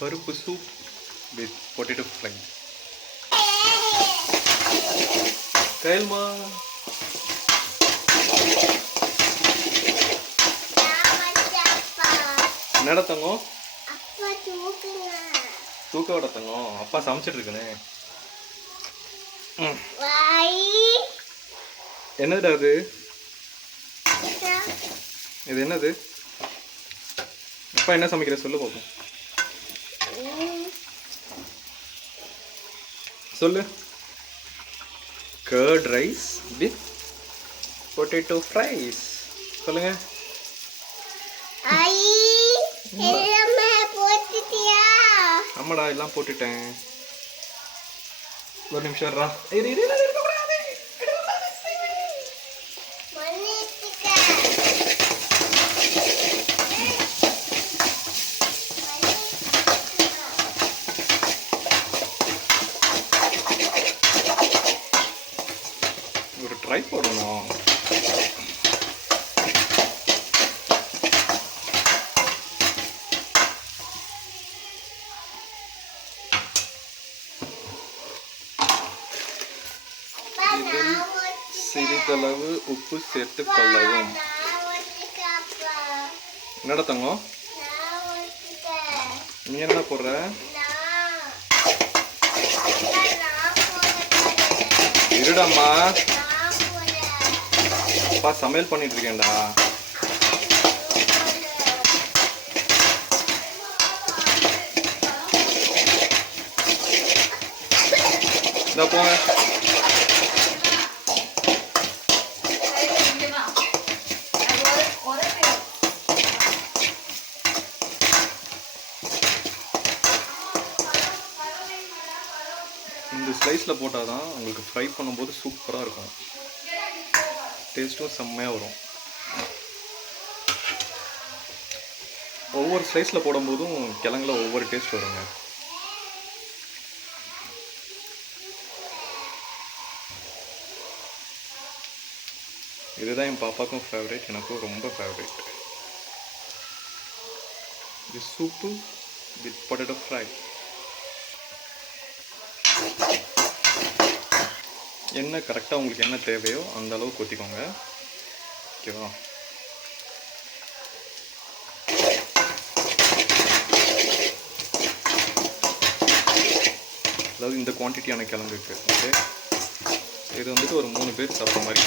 பருப்பு soup with potato fry. கைல்மா என்னடா தங்கம்? தூக்க விட தங்கம். அப்பா சமைச்சிட்டு இருக்கனே. என்னடா அது? இது என்னது? அப்பா என்ன சமைக்கிற சொல்லு பாப்போம். சொல்லு. Curd rice with potato fries. சொல்லுங்க. ஆமாடா எல்லாம் போட்டுட்டேன். ஒரு நிமிஷம் ரா. ஒரு ட்ரை போடணும். இதில் சிறிதளவு உப்பு சேர்த்து கொள்ளவும். என்னடா தங்கம்? நீ என்ன போடுற? இருடாம்மா, அப்பா சமையல் பண்ணிட்டு இருக்கேன்டா. இந்த போங்க. இந்த ஸ்லைஸில் போட்டால் தான் உங்களுக்கு ஃப்ரை பண்ணும்போது சூப்பராக இருக்கும். டேஸ்ட்டும் செம்மையாக வரும். ஒவ்வொரு ஸ்லைஸில் போடும்போதும் கிழங்குல ஒவ்வொரு டேஸ்ட் வருங்க. இதுதான் என் பாப்பாக்கும் ஃபேவரேட், எனக்கும் ரொம்ப ஃபேவரேட். இது சூப்பு வித் பொட்டேட்டோ ஃப்ரை. என்ன கரெக்டாக உங்களுக்கு என்ன தேவையோ அந்த அளவுக்கு ஊற்றிக்கோங்க. ஓகேவா? அதாவது இந்த குவான்டிட்டியான கிழங்குக்கு. ஓகே, இது வந்துட்டு ஒரு 3 பேர் சாப்பிட்ற மாதிரி.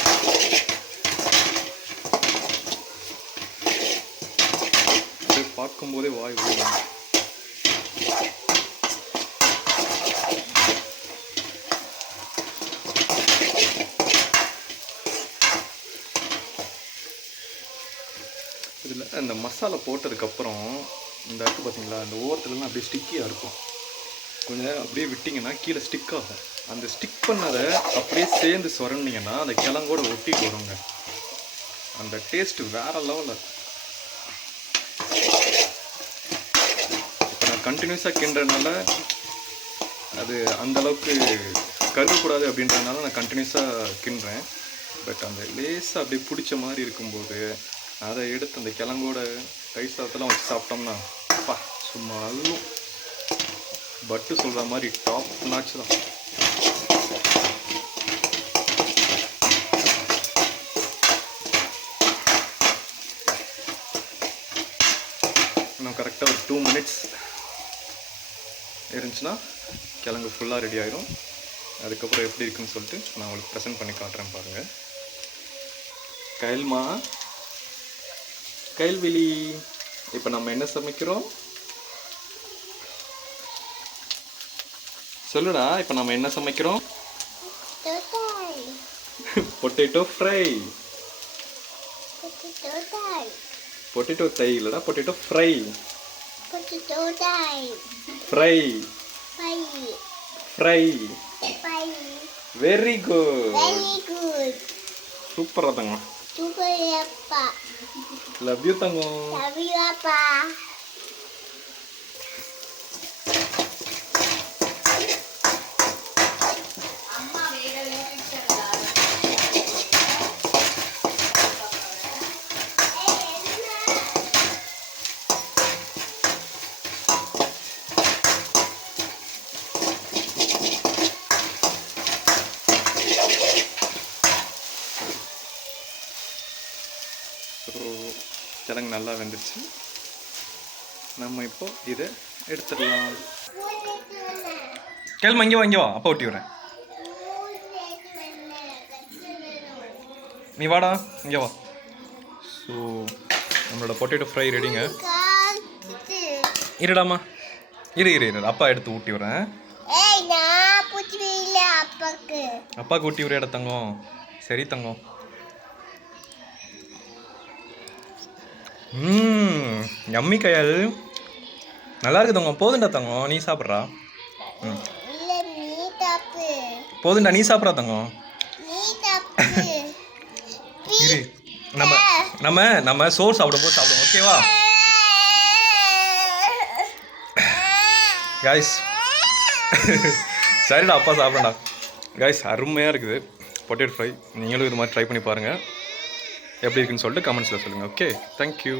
இது பார்க்கும்போதே வாய் விடுவாங்க. இதில் இந்த மசாலா போட்டதுக்கப்புறம் இந்த இருக்குது பார்த்தீங்களா, அந்த ஓரத்துலலாம் அப்படியே ஸ்டிக்கியாக இருக்கும். கொஞ்சம் நேரம் அப்படியே விட்டிங்கன்னா கீழே ஸ்டிக் ஆகும். அந்த ஸ்டிக் பண்ணதை அப்படியே சேர்ந்து சொரண்டிங்கன்னா அந்த கிழங்கோட ஒட்டிட்டு வருங்க. அந்த டேஸ்ட்டு வேறு லெவலில் இருக்கும். இப்போ நான் கண்டினியூஸாக கிண்டுறதுனால அது அந்தளவுக்கு கருகக்கூடாது அப்படின்றதுனால நான் கண்டினியூஸாக கிண்டுறேன். பட் அந்த லேசாக அப்படியே பிடிச்ச மாதிரி இருக்கும்போது அதை எடுத்து அந்த கிழங்கோட ரைஸ் சாதத்தெல்லாம் வச்சு சாப்பிட்டோம்னா அப்பா சும்மா அதுவும் பட்டு சொல்கிற மாதிரி டாப் நாச்சு தான். இன்னும் கரெக்டாக ஒரு 2 minutes இருந்துச்சுன்னா கிழங்கு ஃபுல்லாக ரெடி ஆயிரும். அதுக்கப்புறம் எப்படி இருக்குன்னு சொல்லிட்டு நான் உங்களுக்கு ப்ரெசென்ட் பண்ணி காட்டுறேன் பாருங்கள். கைல்மா, கைல்விழி, இப்போ நம்ம என்ன சமைக்கிறோம் சொல்லுடா. இப்போ நம்ம என்ன சமைக்கிறோம்? Potato fry. பொட்டேட்டோ தை இல்லடா, potato fry. Fry fry. Very good. சூப்பரா தங்கம். லவ் யூ தங்கம். லவ் யூ அப்பா. நல்லா வெந்துருச்சு. நம்ம இப்போ இதை எடுத்துடலாம். கேள்மா இங்கே வா, இங்கே வா, அப்பா ஊட்டி விடுறேன். நீ வாடா, இங்கே வா. ஸோ நம்மளோட பொட்டேட்டோ ஃப்ரை ரெடிங்க. இருடாமா, இரு அப்பா எடுத்து ஊட்டி விடுறேன். அப்பாவுக்கு ஊட்டி விட தங்கம். சரி தங்கம். யம்மி கையால் நல்லா இருக்கு தங்கம். போதுண்டா தங்கம், நீ சாப்பிட்றா. போதுண்டா, நீ சாப்பிட்றா தங்கம். இரு, நம்ம நம்ம நம்ம சோறு சாப்பிடும்போது சாப்பிடுவோம், ஓகேவா கைஸ்? சரிடா, அப்பா சாப்பிடண்டா. கைஸ், அருமையாக இருக்குது பொட்டேட்டோ ஃப்ரை. நீங்களும் இது மாதிரி ட்ரை பண்ணி பாருங்கள். எப்படி இருக்குன்னு சொல்லிட்டு கமெண்ட்ஸில் சொல்லுங்கள். Okay, thank you.